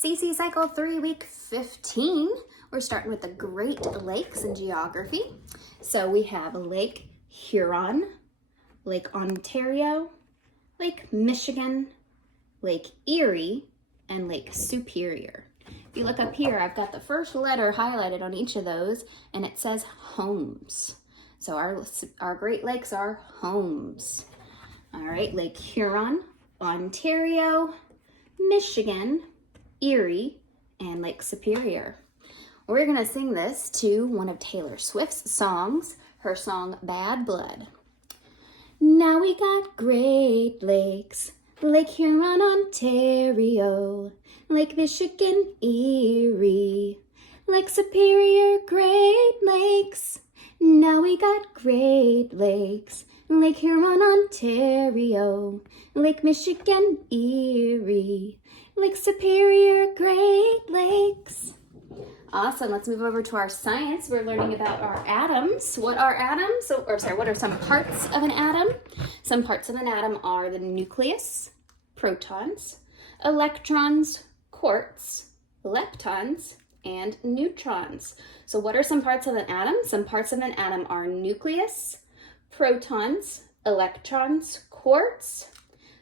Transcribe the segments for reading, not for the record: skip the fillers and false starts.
CC Cycle 3, Week 15. We're starting with the Great Lakes in geography. So we have Lake Huron, Lake Ontario, Lake Michigan, Lake Erie, and Lake Superior. If you look up here, I've got the first letter highlighted on each of those, and it says homes. So our Great Lakes are homes. All right, Lake Huron, Ontario, Michigan, Erie, and Lake Superior. We're gonna sing this to one of Taylor Swift's songs, her song Bad Blood. Now we got Great Lakes, Lake Huron, Ontario, Lake Michigan, Erie, Lake Superior, Great Lakes. Now we got Great Lakes, Lake Huron, Ontario, Lake Michigan, Erie, Lake Superior, Great Lakes. Awesome, let's move over to our science. We're learning about our atoms. What are atoms? What are some parts of an atom? Some parts of an atom are the nucleus, protons, electrons, quarks, leptons, and neutrons. So what are some parts of an atom? Some parts of an atom are nucleus, protons, electrons, quarks,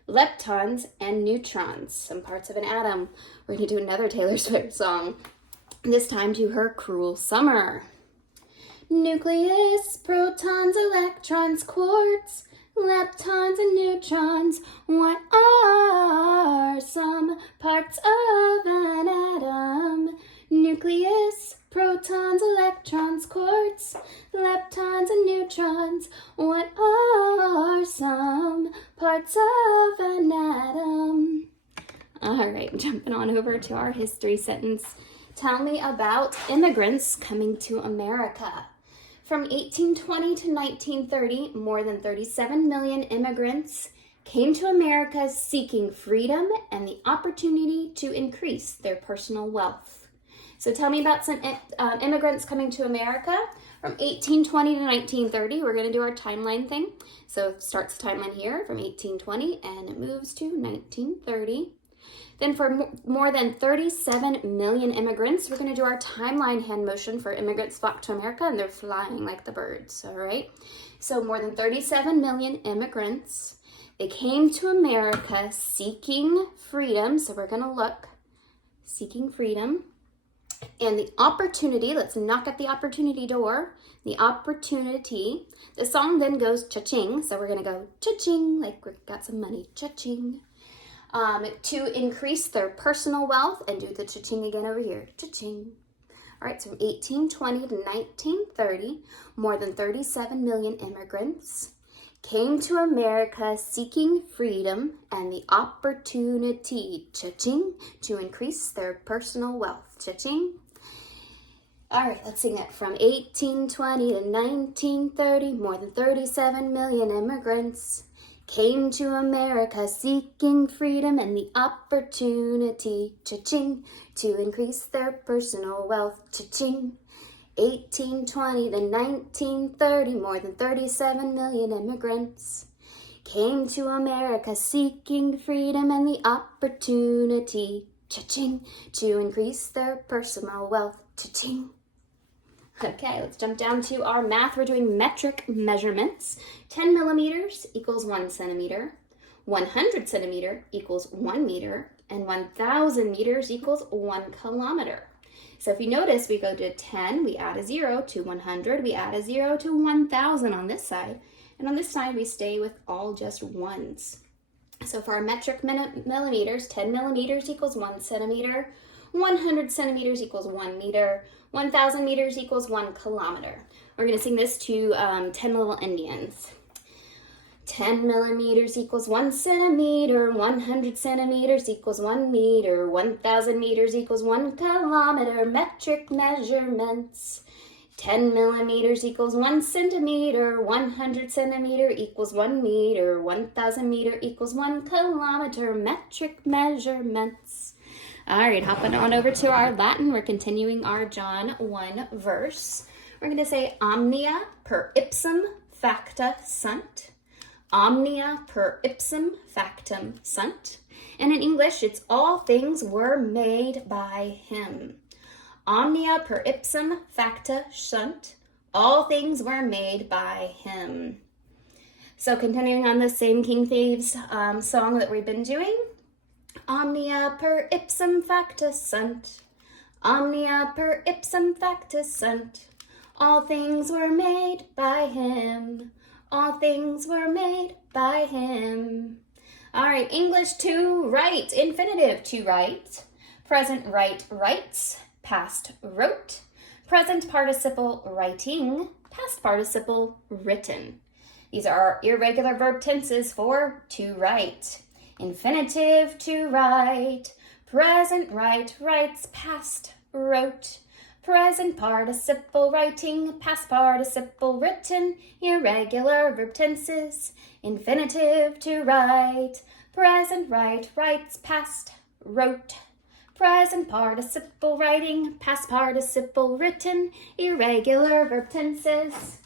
leptons, and neutrons. Some parts of an atom. We're going to do another Taylor Swift song, this time to her Cruel Summer. Nucleus, protons, electrons, quarks, leptons, and neutrons. What are some parts of an atom? Nucleus, protons, electrons, quarks, leptons, and neutrons. What are some parts of an atom? All right, jumping on over to our history sentence. Tell me about immigrants coming to America. From 1820 to 1930, more than 37 million immigrants came to America seeking freedom and the opportunity to increase their personal wealth. So tell me about some immigrants coming to America. From 1820 to 1930, we're going to do our timeline thing. So it starts the timeline here from 1820 and it moves to 1930. Then for more than 37 million immigrants, we're going to do our timeline hand motion for immigrants flock to America, and they're flying like the birds, all right? So more than 37 million immigrants, they came to America seeking freedom. So we're going to look, seeking freedom. And the opportunity, let's knock at the opportunity door. The opportunity, the song then goes cha-ching. So we're going to go cha-ching, like we've got some money, cha-ching. To increase their personal wealth, and do the cha-ching again over here, cha-ching. All right, so from 1820 to 1930, more than 37 million immigrants came to America seeking freedom and the opportunity, cha-ching, to increase their personal wealth, cha-ching. All right, let's sing it. From 1820 to 1930, more than 37 million immigrants came to America seeking freedom and the opportunity, cha-ching, to increase their personal wealth, cha-ching. 1820 to 1930, more than 37 million immigrants came to America seeking freedom and the opportunity, cha-ching, to increase their personal wealth, cha-ching. Okay, let's jump down to our math. We're doing metric measurements. 10 millimeters equals 1 centimeter. 100 centimeter equals 1 meter. And 1,000 meters equals 1 kilometer. So if you notice, we go to 10, we add a 0 to 100, we add a 0 to 1,000 on this side. And on this side, we stay with all just ones. So for our metric millimeters, 10 millimeters equals 1 centimeter. 100 centimeters equals 1 meter. 1,000 meters equals 1 kilometer. We're going to sing this to 10 little Indians. 10 millimeters equals 1 centimeter. 100 centimeters equals 1 meter. 1,000 meters equals 1 kilometer. Metric measurements. 10 millimeters equals 1 centimeter. 100 centimeter equals 1 meter. 1,000 meter equals 1 kilometer. Metric measurements. All right, hopping on over to our Latin. We're continuing our John 1 verse. We're going to say omnia per ipsum facta sunt. Omnia per ipsum factum sunt. And in English, it's all things were made by him. Omnia per ipsum facta sunt. All things were made by him. So continuing on the same King Thieves song that we've been doing. Omnia per ipsum facta sunt. Omnia per ipsum facta sunt. All things were made by him. All things were made by him. All right, English to write. Infinitive to write. Present write writes. Past wrote. Present participle writing. Past participle written. These are our irregular verb tenses for to write. Infinitive to write. Present write writes. Past wrote. Present participle writing. Past participle written. Irregular verb tenses. Infinitive to write. Present write writes. Past wrote. Present participle writing, past participle written, irregular verb tenses.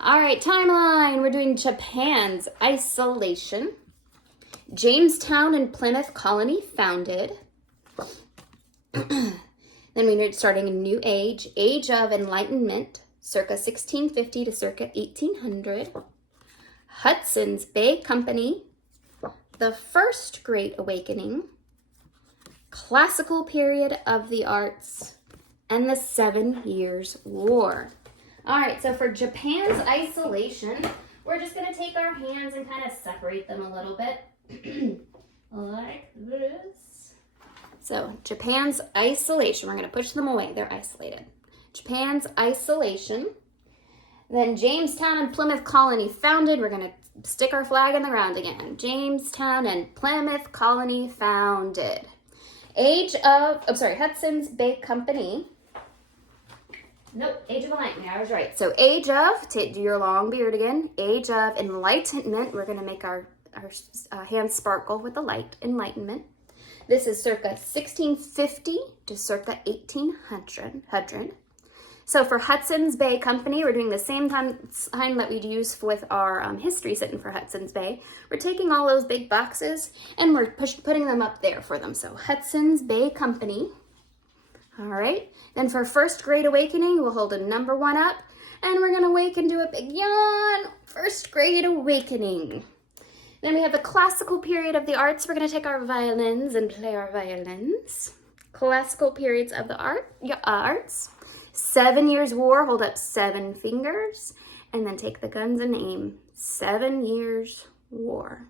All right, timeline. We're doing Japan's isolation. Jamestown and Plymouth colony founded. Then we're starting a new age, Age of Enlightenment, circa 1650 to circa 1800. Hudson's Bay Company, the First Great Awakening, Classical period of the arts, and the 7 Years' War. All right, so for Japan's isolation, we're just going to take our hands and kind of separate them a little bit, like this. So Japan's isolation, we're going to push them away. They're isolated. Japan's isolation. Then Jamestown and Plymouth colony founded. We're going to stick our flag in the ground again. Jamestown and Plymouth colony founded. Hudson's Bay Company. Nope, Age of Enlightenment, I was right. So Age of, do your long beard again. Age of Enlightenment, we're going to make our hands sparkle with the light, enlightenment. This is circa 1650 to circa 1800. So for Hudson's Bay Company, we're doing the same time that we'd use with our history sitting for Hudson's Bay. We're taking all those big boxes and we're putting them up there for them. So Hudson's Bay Company. All right. Then for First Great Awakening, we'll hold a number 1 up and we're going to wake and do a big yawn. First Great Awakening. Then we have the classical period of the arts. We're going to take our violins and play our violins. Classical periods of the arts. 7 Years' War, hold up 7 fingers, and then take the guns and aim. 7 Years' War.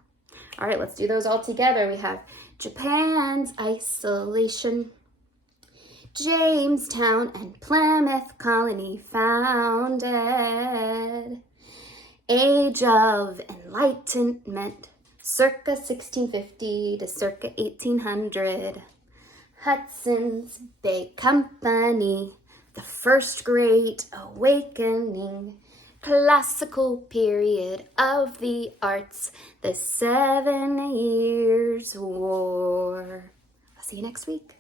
All right, let's do those all together. We have Japan's isolation. Jamestown and Plymouth colony founded. Age of Enlightenment, circa 1650 to circa 1800. Hudson's Bay Company, the First Great Awakening, classical period of the arts, the 7 Years' War. I'll see you next week.